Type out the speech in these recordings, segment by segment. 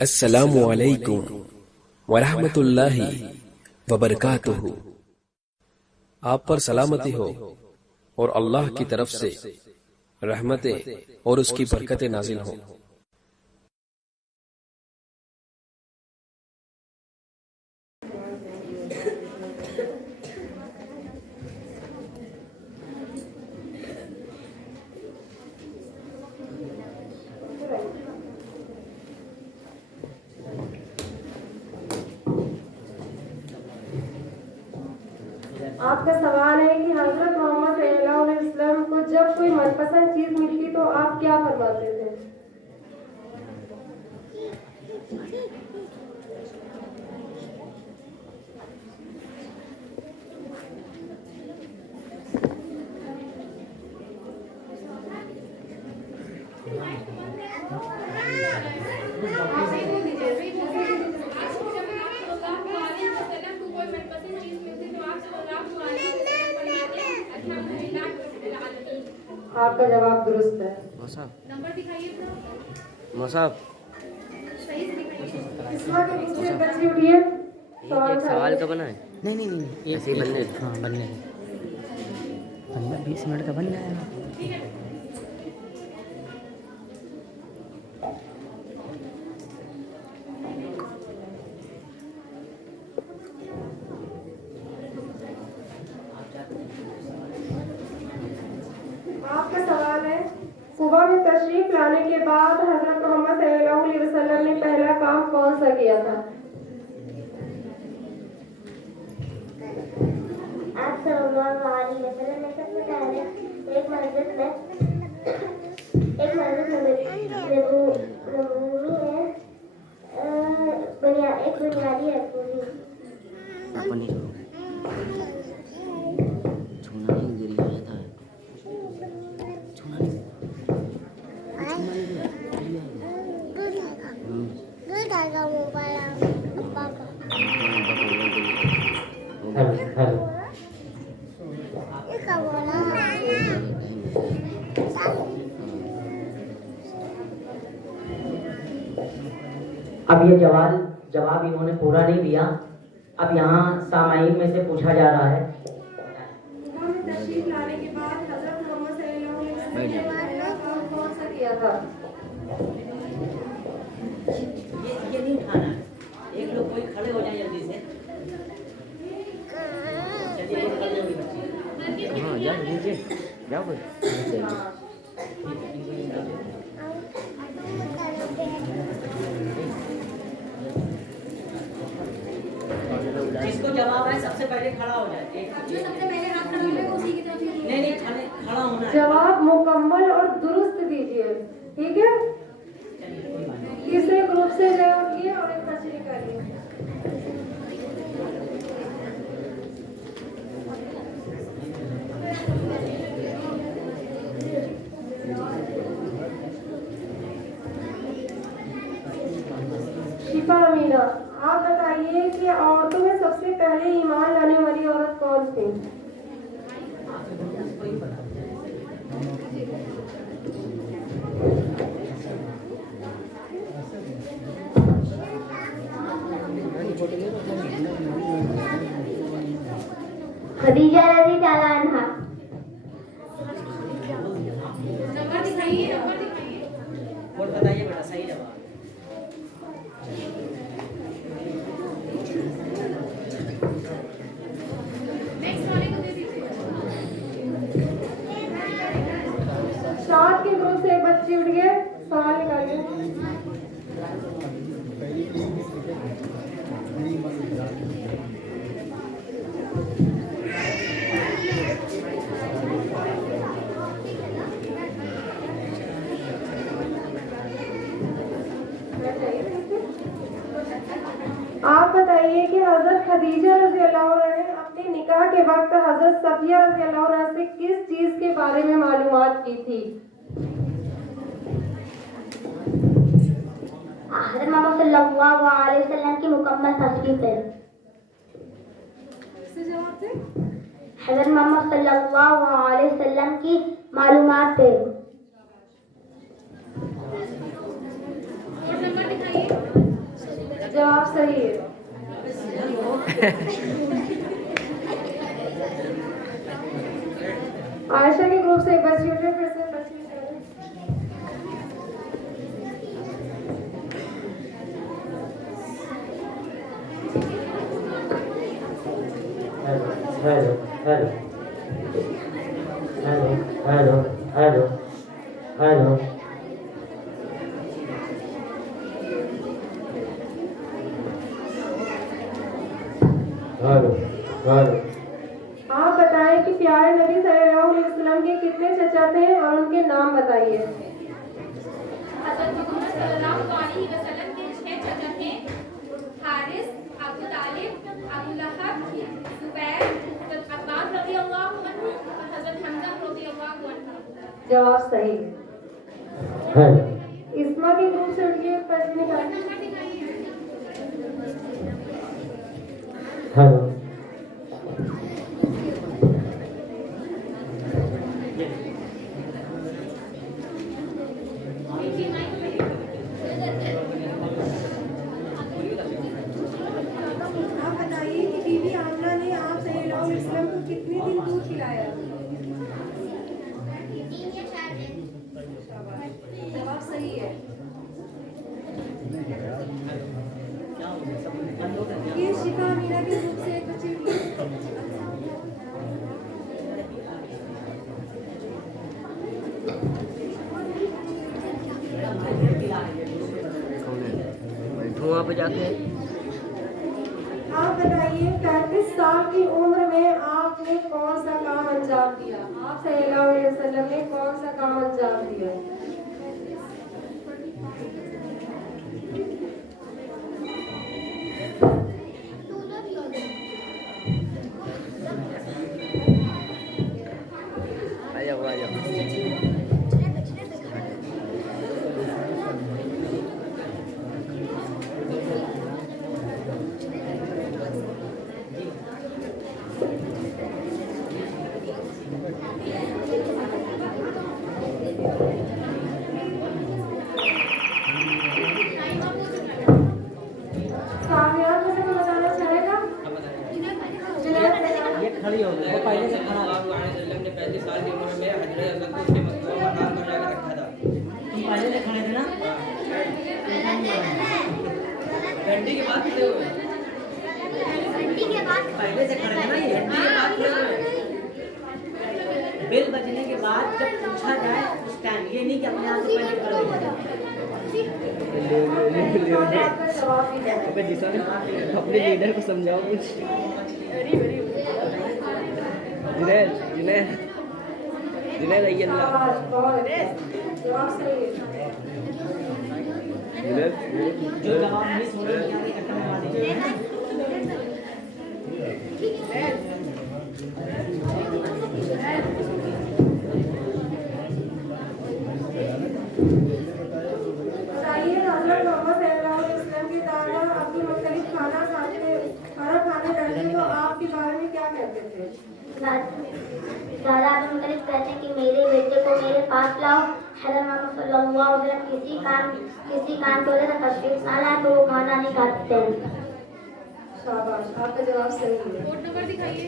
अस्सलामु अलैकुम वरहमतुल्लाहि वबरकातुहू। आप पर सलामती हो और अल्लाह की तरफ से रहमतें और उसकी बरकतें नाजिल हो। आपका सवाल है कि हजरत मोहम्मद सल्लल्लाहु अलैहि वसल्लम को जब कोई मनपसंद चीज मिलती तो आप क्या फरमाते थे? आपका जवाब दुरुस्त है। नंबर दिखाइए इसमें के पीछे बच्चे उठिए। सवाल का बना है? नहीं ऐसे ही बनने हाँ बनने 15-20 मिनट का बन जाएगा। आपका सवाल है, कुबा में तशरीफ लाने के बाद हजरत मोहम्मद सल्लल्लाहु अलैहि वसल्लम ने पहला काम कौन सा किया था? आप सल्लल्लाहु अलैहि वसल्लम ने सबसे पहले एक मस्जिद नबूवी में एक बुनियादी रखूंगी। अपनी छूना नहीं गिर गया था। छूना नहीं मोबाइल अब्बा का। ये क्या बोला? अब ये जवाब इन्होंने पूरा नहीं दिया। अब यहाँ सामाईन में से पूछा जा रहा है, कुबा में तशरीफ लाने के बाद हजरत मोहम्मद सल्लल्लाहु अलैहि वसल्लम ने पहला काम कौन सा किया था? ये नहीं उठाना है। एक लोग कोई खड़े हो जाए जल्दी से। चलिए एक खड़े होगी बच्ची। हाँ जाओ नीचे जाओ कोई। जिसको जवाब है सबसे पहले खड़ा हो जाए। नहीं खड़ा होना है। जवाब मुकम्मल और दुरुस्त दीजिए, ठीक है? तीसरे ग्रुप से जवाब किए और एक बच्चे निकालिए। शिफा अमीना, आप बताइए कि औरतों में सबसे पहले ईमान लाने वाली औरत कौन थी? खदीजा रज़ी अल्लाह अन्हा। नंबर दिखाइए और बताइए बेटा सही जवाब। नेक्स्ट वाले को दे दीजिए। 7 के ग्रुप से एक बच्ची उठ गए, सवाल निकालिए। आप बताइए कि हजरत खदीजा रज़ी अल्लाह अन्हा ने अपने निकाह के वक्त हजरत सफिया रज़ी अल्लाह अन्हा से किस चीज के बारे में मालूमात की थी? हज़रत मोहम्मद सल्लल्लाहु अलैहि वसल्लम की मुकम्मल तशरीफ है। इससे आपसे? हज़रत मोहम्मद सल्लल्लाहु अलैहि वसल्लम की मालूमात थे। और नंबर दिखाइए। जवाब सही है। आयशा के ग्रुप से एक बच्ची उठे, फिर से बच्ची उठे। Hello hello hello hello hello hello hello hello. आप बताएं कि प्यारे नबी सल्लल्लाहु अलैहि वसल्लम के कितने चचा थे और उनके नाम बताइए। हज़रत मोहम्मद सल्लल्लाहु अलैहि वसल्लम के 6 चाचा थे। हारिस, अबू तालिब, अबू लहब, जुबैर, हज़रत अब्बास रज़ियल्लाहु अन्हु और हज़रत हमज़ा रज़ियल्लाहु अन्हु। जवाब सही है। हेलो इस्मा के ग्रुप से उनके पर्ची निकालें। नंबर दिखाइए। हेलो आप बताइए कि बीबी आमना ने आप सल्लल्लाहु अलैहि वसल्लम को कितने दिन दूध पिलाया? जवाब सही है। ये शिफा मीना के ग्रुप से एक बच्ची उठी। धुआं पे जाके आप बताइए 35 साल की उम्र में आपने कौन सा काम अंजाम दिया? आप सल्लल्लाहु अलैहि वसल्लम ने कौन सा काम अंजाम दिया? आ जाओ आ जाओ। कामयाब में से कोई बताना चाहेगा? ये खड़ी हो गई, वो पहले से खड़ा था। ने 35 साल की उम्र में हजरत अब्बा को उसके मकबूल मकाम पर लगा रखा था। तुम पहले से खड़े थे ना? घंटी के बाद खड़े हुए। पहले से खड़े थे ना ये? घंटी के बाद खड़े हुए। बेल बजने के बाद जब पूछा जाए उस टाइम, ये नहीं कि अपने आप से पहले खड़े हो जाए। आपका जवाब भी है। अबे जिसने अपने लीडर को समझाओ कुछ। जुनैद जुनैद जुनैद आइए अल्लाह। शाबाश, बहुत अच्छा। जवाब सही है। जुनैद जो जवाब मिस होने की आदत कट्टा में मार दीजिए। बताइए हज़रत मोहम्मद सल्लल्लाहु अलैहि वसल्लम के दादा अब्दुल मुत्तलिब खाना खाने बैठे तो आपके बारे में क्या कहते थे? दादा अब्दुल मुत्तलिब कहते हैं कि मेरे बेटे को मेरे पास लाओ। हज़रत मोहम्मद सल्लल्लाहु अलैहि वसल्लम किसी काम की वजह से तशरीफ ना लाए तो वो खाना नहीं खाते थे। शाबाश, आपका जवाब सही है। कोड नंबर दिखाइए।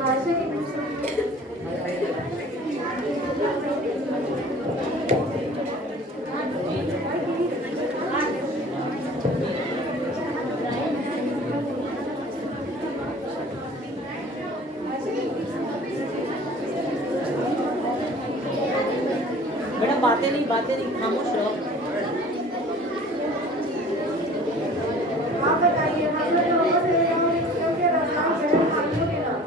आयशा के ग्रुप से बेटा बातें नहीं खामोश रहो। आप बताइए हज़रत मोहम्मद सल्लल्लाहु अलैहि वसल्लम के रज़ाई बहन भाइयों के नाम।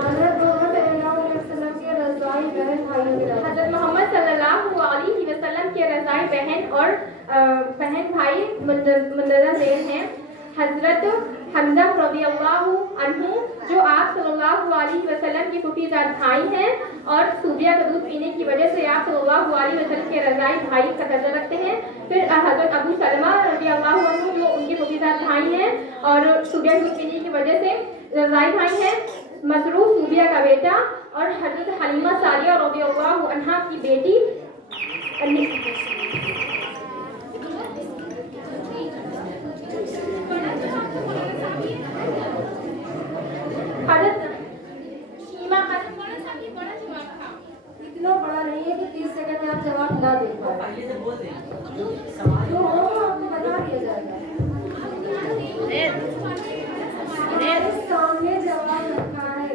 हज़रत मोहम्मद सल्लल्लाहु अलैहि वसल्लम के रज़ाई बहन भाइयों के नाम। हज़रत मोहम्मद सल्लल्लाहु अलैहि वसल्लम के रज़ाई बहन और बहन भाई मुंदरजा ज़ेल हैं। हज़रत हमज़ा रज़ियल्लाहु अन्हु जो आप सल्लल्लाहु अलैहि वसल्लम की फुफीज़ाद भाई हैं और सूबिया का दूध पीने की वजह से आप सल्लल्लाहु अलैहि वसल्लम के रज़ाई भाई का दर्जा रखते हैं। फिर हज़रत अबू सलमा रज़ियल्लाहु अन्हु जो उनके फुफीज़ाद भाई हैं और सूबिया की वजह से रज़ाई भाई हैं मसरूफ सूबिया का बेटा और हज़रत हलीमा सादिया रज़ियल्लाहु अन्हा की बेटी हज़रत शीमा इतना बड़ा नहीं है कि 30 सेकंड में आप जवाब ना दे पाए। पहले से बोल दे जो होगा आपको बता दिया जाएगा। हमारे सामने जवाब रखा है।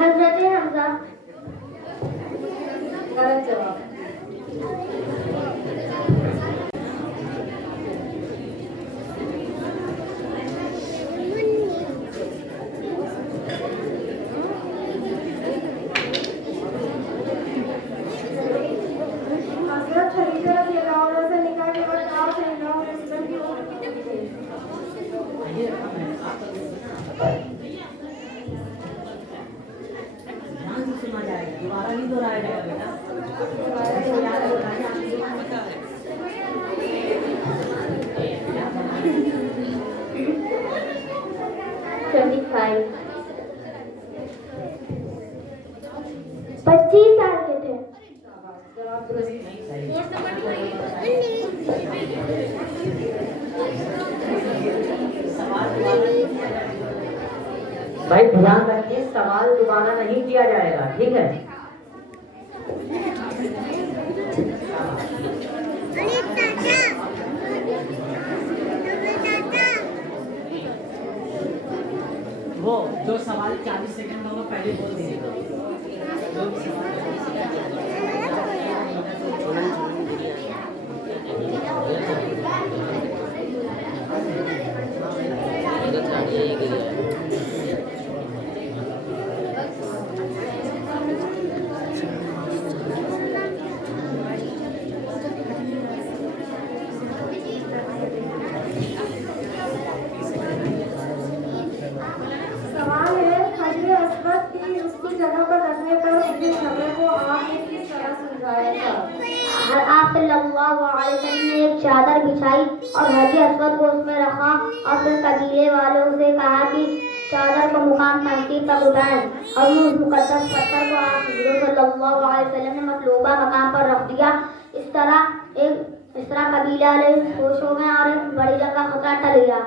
हजरत हमजा। गलत जवाब। हज़रत खदीजा रज़ियल्लाहु अन्हा से निकाह के बाद आप सल्लल्लाहु अलैहि वसल्लम की ध्यान से सुना जाएगा, दोबारा नहीं दोहराया जाएगा बेटा। याद रखना है। 25 साल के थे। भाई ध्यान रखिए, सवाल दोबारा नहीं किया जाएगा, ठीक है? वो जो सवाल 40 सेकंड होगा पहले बोल दीजिएगा। सवाल है हजरे अस्वद की उसकी जगह पर रखने पर उसके झगड़े को आपने किस तरह सुलझाया था? आप सल्लल्लाहु अलैहि वसल्लम ने एक चादर बिछाई और हजरे अस्वद को उसमें रखा और फिर कबीले वालों से कहा कि चादर को मुकाम तहकीर तक उठाएं और उस मुकद्दस पत्थर को आप सल्लल्लाहु अलैहि वसल्लम ने मतलूबा मकाम पर रख दिया। इस तरह कबीले वाले खुश हो गए और एक बड़ी जंग का खतरा टल गया।